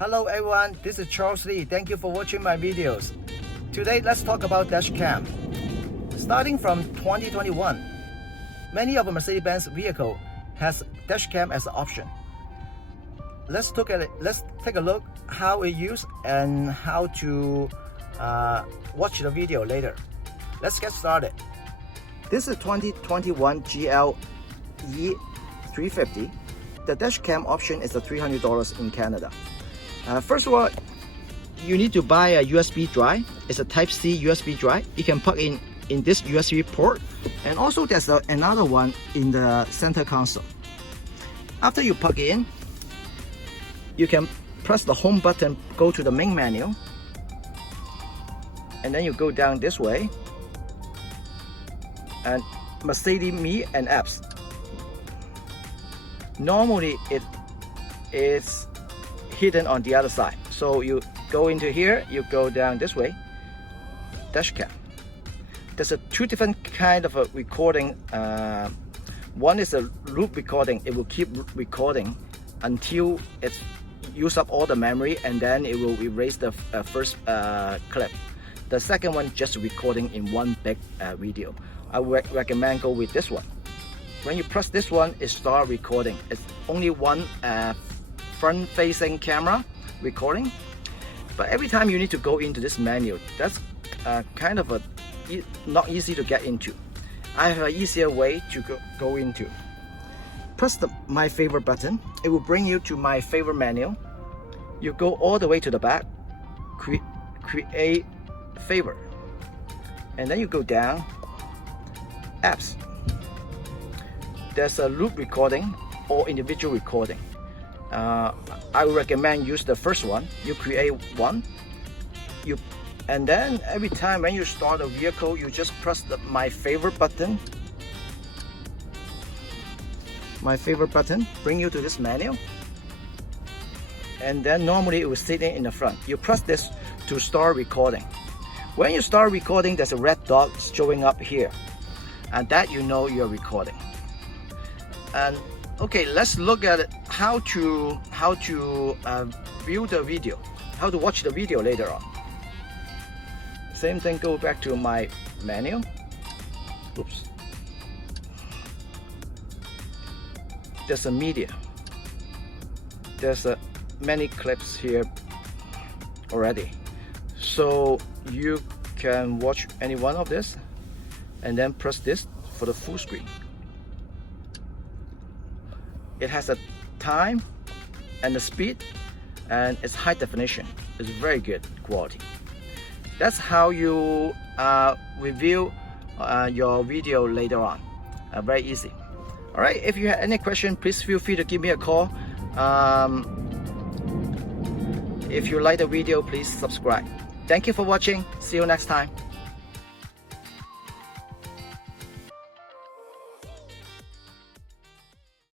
Hello everyone, this is Charles Lee. Thank you for watching my videos. Today let's talk about dash cam. Starting from 2021, many of the Mercedes-Benz vehicle has dash cam as an option. Let's take a look how it used and how to watch the video later. Let's get started. This is 2021 GLE 350. The dash cam option is $300 in Canada. First of all, you need to buy a USB drive. It's a Type-C USB drive. You can plug in this USB port, and also there's another one in the center console. After you plug in, you can press the home button, go to the main menu, and then you go down this way, and Mercedes Me and apps. Normally it is hidden on the other side, so you go into here, you go down this way, dash cam. There's two different kind of a recording. One is a loop recording. It will keep recording until it's used up all the memory, and then it will erase the first clip. The second one just recording in one big video. I would recommend go with this one. When you press this one, it start recording. It's only one front-facing camera recording, but every time you need to go into this menu, that's kind of not easy to get into. I have an easier way to go into. Press the My Favorite button. It will bring you to My Favorite menu. You go all the way to the back, create favorite, and then you go down, apps. There's a loop recording or individual recording. I would recommend use the first one. You create one, and then every time when you start a vehicle, you just press the My Favorite button. My Favorite button bring you to this menu, and then normally it will sit in the front. You press this to start recording. When you start recording, there's a red dot showing up here, and that you know you're recording. And okay, let's look at it, how to view the video, how to watch the video later on. Same thing, go back to my menu. Oops. There's a media. There's many clips here already. So you can watch any one of this and then press this for the full screen. It has a time and the speed, and it's high definition. It's very good quality. That's how you review your video later on. Very easy. All right, if you have any question, please feel free to give me a call. If you like the video, please subscribe. Thank you for watching. See you next time.